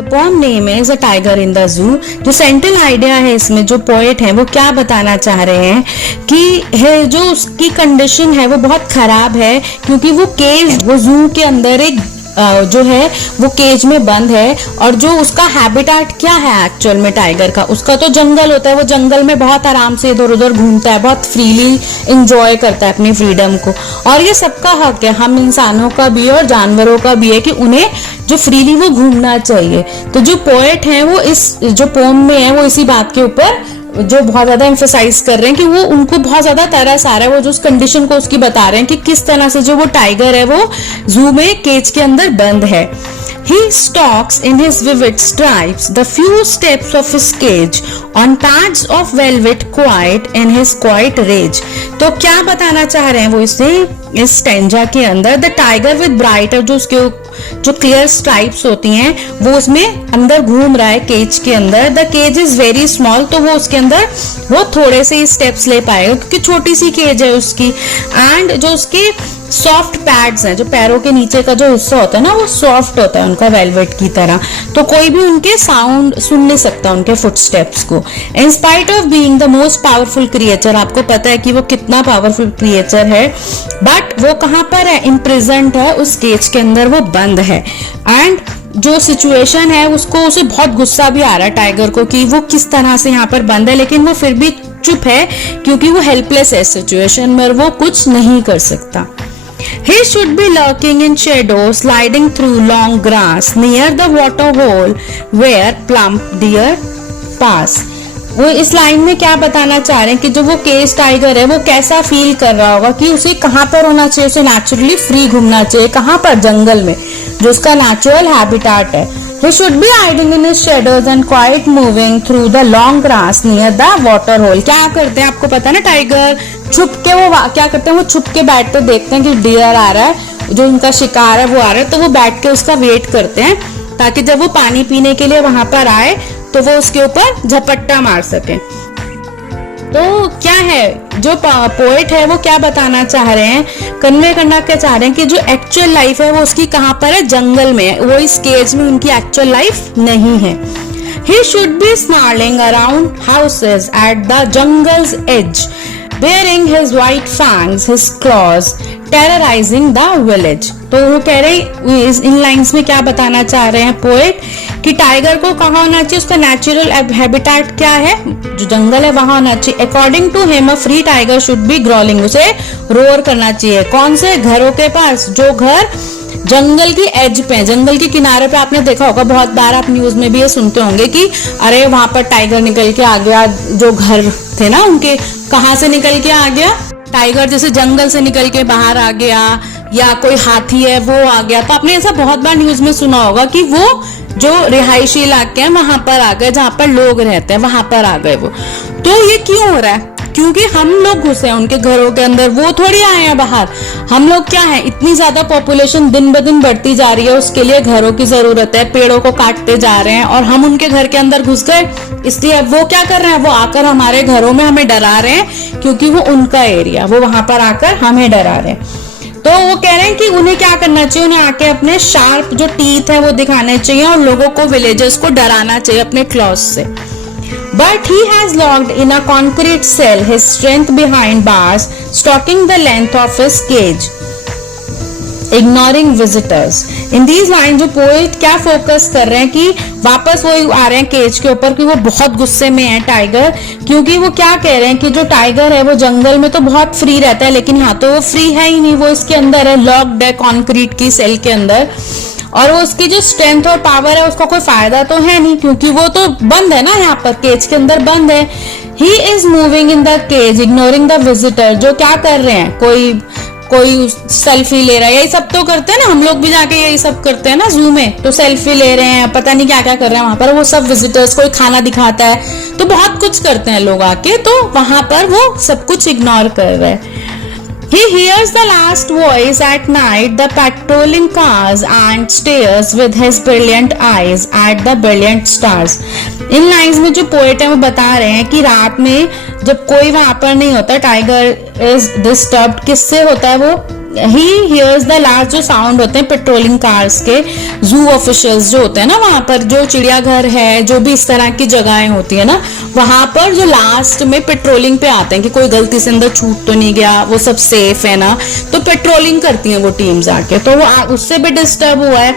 Poem name is a tiger in the zoo. जो central idea है इसमें, जो पोएट है वो क्या बताना चाह रहे हैं कि है जो उसकी कंडीशन है वो बहुत खराब है, क्योंकि वो केज, वो जू के अंदर एक जो है वो केज में बंद है, और जो उसका हैबिटेट क्या है एक्चुअल में टाइगर का, उसका तो जंगल होता है, वो जंगल में बहुत आराम से इधर उधर घूमता है, बहुत फ्रीली इंजॉय करता है अपनी फ्रीडम को। और ये सबका हक है, हम इंसानों का भी और जानवरों का भी है कि उन्हें जो फ्रीली वो घूमना चाहिए। तो जो पोएट है वो इस जो पोम में है वो इसी बात के ऊपर जो बहुत ज्यादा एम्फेसाइज कर रहे हैं कि वो उनको बहुत ज्यादा तरस आ रहा है, वो जो उस कंडीशन को उसकी बता रहे हैं कि किस तरह से जो वो टाइगर है वो जू में केज के अंदर बंद है। He stalks in his vivid stripes the few steps of his cage on pads of velvet quiet in his quiet rage। तो क्या बताना चाह रहे हैं वो इस स्टेंजा के अंदर, द टाइगर विद ब्राइटर, जो उसके जो क्लियर स्ट्राइप्स होती हैं वो उसमें अंदर घूम रहा है केज के अंदर। The cage is very small, तो वो उसके अंदर वो थोड़े से ही स्टेप्स ले पाएगा क्योंकि छोटी सी केज है उसकी। एंड जो उसके सॉफ्ट पैड्स हैं, जो पैरों के नीचे का जो हिस्सा होता है ना वो सॉफ्ट होता है उनका वेलवेट की तरह, तो कोई भी उनके साउंड सुन नहीं सकता उनके फुटस्टेप्स को। In spite of being the most powerful creature, आपको पता है कि वो कितना पावरफुल क्रिएचर है, बट वो कहाँ पर है, इम्प्रिजेंट है, उस केज के अंदर वो बंद है। एंड जो सिचुएशन है उसको, उसे बहुत गुस्सा भी आ रहा है टाइगर को कि वो किस तरह से यहाँ पर बंद है, लेकिन वो फिर भी चुप है क्योंकि वो हेल्पलेस है सिचुएशन में, वो कुछ नहीं कर सकता। He should be lurking in shadow, sliding through long grass near the water hole where plump deer pass। वो इस लाइन में क्या बताना चाह रहे हैं कि जो वो केज टाइगर है वो कैसा फील कर रहा होगा कि उसे कहाँ पर होना चाहिए, उसे नेचुरली फ्री घूमना चाहिए, कहाँ पर, जंगल में, जो उसका नेचुरल हैबिटेट है। He should be hiding in his shadows and quiet moving through the long grass near the water hole। क्या करते हैं आपको पता है ना, टाइगर छुप के वो क्या करते हैं, वो छुप के बैठते देखते हैं कि डियर आ रहा है, जो उनका शिकार है वो आ रहा है, तो वो बैठ के उसका वेट करते हैं ताकि जब वो पानी पीने के लिए वहां पर आए तो वो उसके ऊपर झपट्टा मार सके। तो क्या है जो पोएट है वो क्या बताना चाह रहे हैं, कन्वे करना क्या चाह रहे हैं कि जो एक्चुअल लाइफ है वो उसकी कहाँ पर है, जंगल में है, वो इस केज में उनकी एक्चुअल लाइफ नहीं है। He should be snarling around houses at the jungle's edge, bearing his white fangs, his claws, terrorizing the village। तो वो कह रहे हैं इन लाइंस में क्या बताना चाह रहे हैं पोएट कि टाइगर को कहाँ होना चाहिए, उसका नेचुरल हैबिटेट क्या है, जो जंगल है वहां होना चाहिए। According to him a free tiger should be growling, उसे रोर करना चाहिए। कौन से घरों के पास, जो घर जंगल की एज पे, जंगल के किनारे पे, आपने देखा होगा बहुत बार, आप न्यूज में भी ये सुनते होंगे कि अरे वहां पर टाइगर निकल के आ गया, जो घर थे ना उनके, कहाँ से निकल के आ गया, टाइगर जैसे जंगल से निकल के बाहर आ गया, या कोई हाथी है वो आ गया। तो आपने ऐसा बहुत बार न्यूज में सुना होगा कि वो जो रिहायशी इलाके हैं वहां पर आ गए, जहां पर लोग रहते हैं वहां पर आ गए वो। तो ये क्यों हो रहा है, क्योंकि हम लोग घुसे हैं उनके घरों के अंदर, वो थोड़ी आए हैं बाहर। हम लोग क्या है, इतनी ज्यादा पॉपुलेशन दिन ब दिन बढ़ती जा रही है, उसके लिए घरों की जरूरत है, पेड़ों को काटते जा रहे हैं और हम उनके घर के अंदर घुस गए, इसलिए अब वो क्या कर रहे हैं, वो आकर हमारे घरों में हमें डरा रहे हैं, क्योंकि वो उनका एरिया, वो वहां पर आकर हमें डरा रहे हैं। तो वो कह रहे हैं कि उन्हें क्या करना चाहिए, उन्हें आके अपने शार्प जो टीथ है वो दिखाने चाहिए और लोगों को, विलेजर्स को डराना चाहिए अपने क्लॉज से। But he has locked in a concrete cell, his strength behind bars, stalking the length of his cage, ignoring visitors। In these lines जो पोएट क्या फोकस कर रहे हैं कि वापस वो आ रहे हैं केज के ऊपर कि वो बहुत गुस्से में है टाइगर, क्योंकि वो क्या कह रहे हैं कि जो टाइगर है वो जंगल में तो बहुत फ्री रहता है, लेकिन यहाँ तो वो फ्री है ही नहीं, वो इसके अंदर है, लॉक्ड है कॉन्क्रीट की सेल के अंदर, और वो उसकी जो स्ट्रेंथ और पावर है उसका कोई फायदा तो है नहीं, क्योंकि वो तो बंद है ना, यहाँ पर केज के अंदर बंद है। He is moving in the cage ignoring the visitor, जो क्या कर रहे हैं, कोई सेल्फी ले रहा है, यही सब तो करते हैं ना, हम लोग भी जाके यही सब करते हैं ना जू में, तो सेल्फी ले रहे हैं, पता नहीं क्या क्या कर रहे हैं वहां पर, वो सब विजिटर्स, कोई खाना दिखाता है, तो बहुत कुछ करते हैं लोग आके, तो वहां पर वो सब कुछ इग्नोर कर रहे हैं। He hears the last voice at night, the patrolling cars, and stares with his brilliant eyes at the brilliant stars। In lines में जो पोएट है वो बता रहे हैं कि रात में जब कोई वहां पर नहीं होता, टाइगर इज डिस्टर्ब्ड, किससे होता है वो, ही हियर्स द लास्ट, जो साउंड होते हैं पेट्रोलिंग कार्स के, जू ऑफिशियल्स जो होते हैं ना, वहां पर जो चिड़ियाघर है, जो भी इस तरह की जगहें होती है ना, वहां पर जो लास्ट में पेट्रोलिंग पे आते हैं कि कोई गलती से अंदर छूट तो नहीं गया, वो सब सेफ है ना, तो पेट्रोलिंग करती हैं वो टीम्स आके, तो वो उससे भी डिस्टर्ब हुआ है।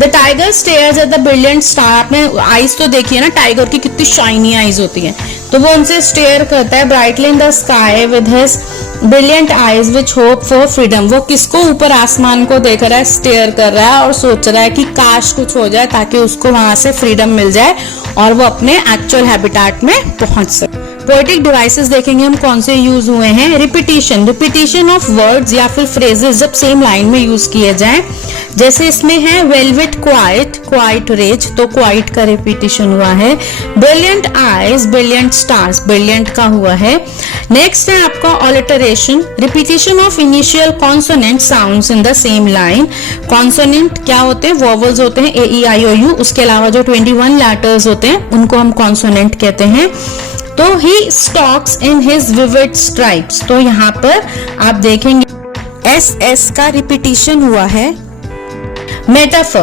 The tiger stairs at the brilliant star, आपने आईज तो देखी है ना टाइगर की, कितनी शाइनी आईज होती है, तो वो उनसे स्टेयर करता है brightly in the sky with his brilliant eyes which hope for freedom, वो किसको, ऊपर आसमान को देख रहा है, स्टेयर कर रहा है और सोच रहा है कि काश कुछ हो जाए ताकि उसको वहां से फ्रीडम मिल जाए और वो अपने एक्चुअल हैबिटेट में पहुंच सके। पोएटिक डिवाइसेस देखेंगे हम कौन से यूज हुए हैं। रिपीटिशन ऑफ वर्ड्स या फिर फ्रेजेस जब सेम लाइन में यूज किए जाएं, जैसे इसमें है वेलवेट क्वाइट रेज, तो क्वाइट का रिपीटिशन हुआ है। Brilliant eyes, brilliant stars, brilliant का हुआ है। नेक्स्ट है आपका alliteration, repetition of initial consonant sounds in the same line. Consonant क्या होते हैं, वोवल्स होते हैं ए ई आई ओ यू, उसके अलावा जो 21 लेटर्स होते हैं उनको हम कॉन्सोनेंट कहते हैं। तो he stalks in his vivid stripes, तो यहाँ पर आप देखेंगे एस एस का रिपीटिशन हुआ है। Metaphor,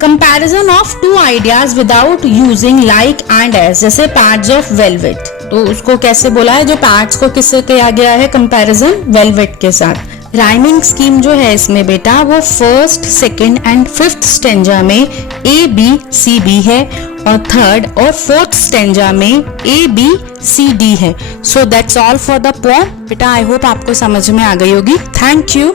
comparison of two ideas without using like and as, जैसे पैड्स ऑफ वेलवेट, तो उसको कैसे बोला है, जो पैड्स को किससे किया गया है कंपैरिजन, वेलवेट के साथ। राइमिंग स्कीम जो है इसमें बेटा वो first, second and fifth stanza में ए बी सी बी है और थर्ड और फोर्थ स्टेंजा में ए बी सी डी है। So that's all for the poem. बेटा आई होप आपको समझ में आ गई होगी। Thank you.